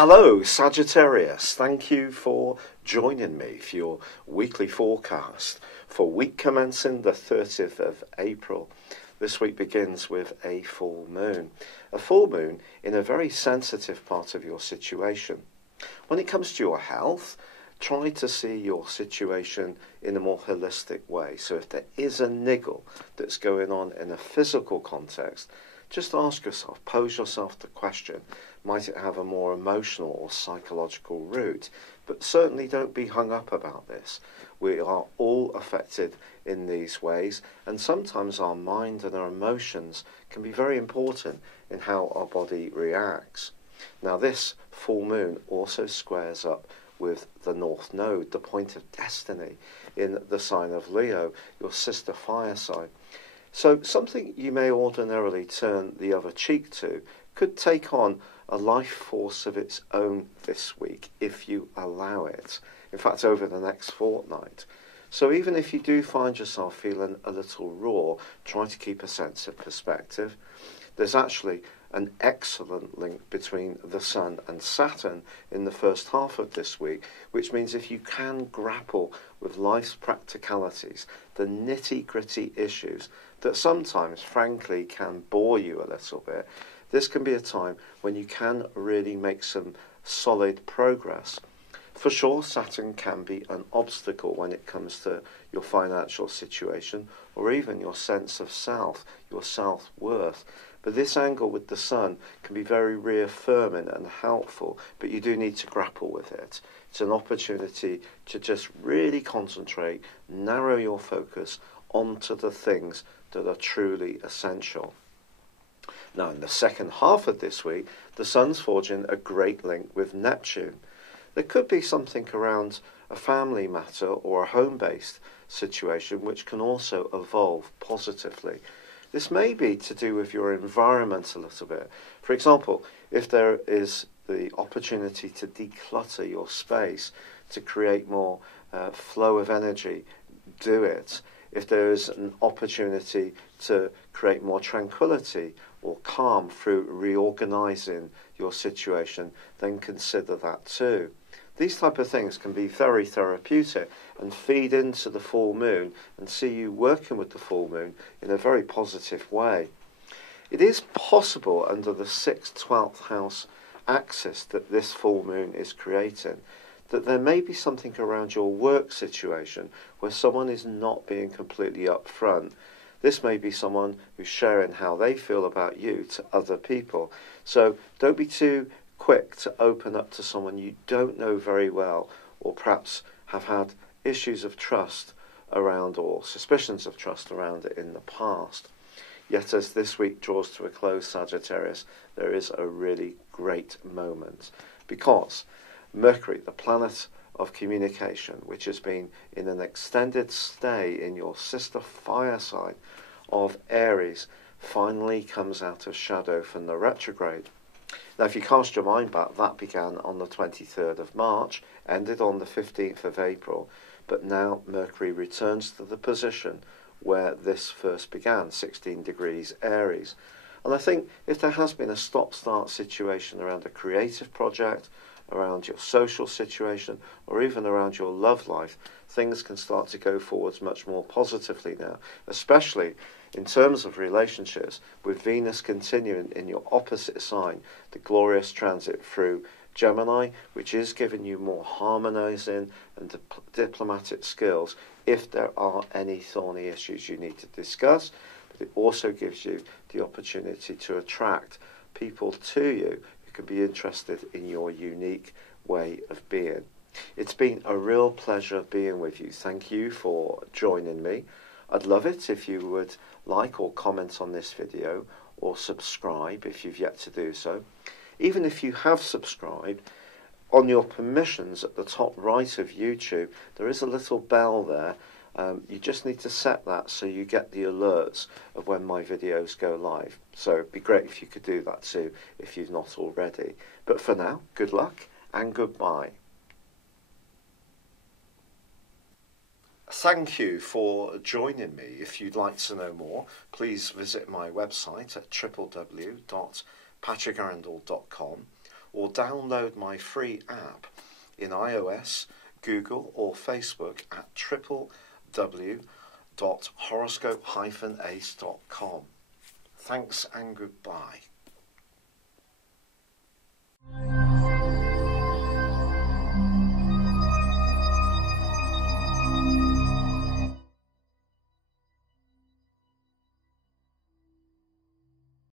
Hello, Sagittarius. Thank you for joining me for your weekly forecast for week commencing the 30th of April. This week begins with a full moon. A full moon in a very sensitive part of your situation. When it comes to your health, try to see your situation in a more holistic way. So if there is a niggle that's going on in a physical context, just ask yourself, pose yourself the question, might it have a more emotional or psychological root? But certainly don't be hung up about this. We are all affected in these ways, and sometimes our mind and our emotions can be very important in how our body reacts. Now, this full moon also squares up with the North Node, the point of destiny, in the sign of Leo, your sister fire sign. So something you may ordinarily turn the other cheek to could take on a life force of its own this week if you allow it. In fact, over the next fortnight. So even if you do find yourself feeling a little raw, try to keep a sense of perspective. There's actually an excellent link between the Sun and Saturn in the first half of this week, which means if you can grapple with life's practicalities, the nitty-gritty issues that sometimes, frankly, can bore you a little bit, this can be a time when you can really make some solid progress. For sure, Saturn can be an obstacle when it comes to your financial situation or even your sense of self, your self-worth. But this angle with the Sun can be very reaffirming and helpful, but you do need to grapple with it. It's an opportunity to just really concentrate, narrow your focus onto the things that are truly essential. Now, in the second half of this week, the Sun's forging a great link with Neptune. There could be something around a family matter or a home-based situation which can also evolve positively. This may be to do with your environment a little bit. For example, if there is the opportunity to declutter your space, to create more flow of energy, do it. If there is an opportunity to create more tranquility or calm through reorganizing your situation, then consider that too. These type of things can be very therapeutic and feed into the full moon and see you working with the full moon in a very positive way. It is possible under the 6th, 12th house axis that this full moon is creating that there may be something around your work situation where someone is not being completely upfront. This may be someone who's sharing how they feel about you to other people. So don't be too quick to open up to someone you don't know very well, or perhaps have had issues of trust around or suspicions of trust around it in the past. Yet as this week draws to a close, Sagittarius, there is a really great moment because Mercury, the planet of communication, which has been in an extended stay in your sister fire sign of Aries, finally comes out of shadow from the retrograde. Now, if you cast your mind back, that began on the 23rd of March, ended on the 15th of April, but now Mercury returns to the position where this first began, 16 degrees Aries. And I think if there has been a stop-start situation around a creative project, around your social situation, or even around your love life, things can start to go forwards much more positively now, especially in terms of relationships, with Venus continuing in your opposite sign, the glorious transit through Gemini, which is giving you more harmonizing and diplomatic skills if there are any thorny issues you need to discuss. But it also gives you the opportunity to attract people to you who can be interested in your unique way of being. It's been a real pleasure being with you. Thank you for joining me. I'd love it if you would like or comment on this video, or subscribe if you've yet to do so. Even if you have subscribed, on your permissions at the top right of YouTube, there is a little bell there. You just need to set that so you get the alerts of when my videos go live. So it'd be great if you could do that too, if you've not already. But for now, good luck and goodbye. Thank you for joining me. If you'd like to know more, please visit my website at www.patrickarundell.com, or download my free app in iOS, Google or Facebook at www.horoscope-ace.com. Thanks and goodbye.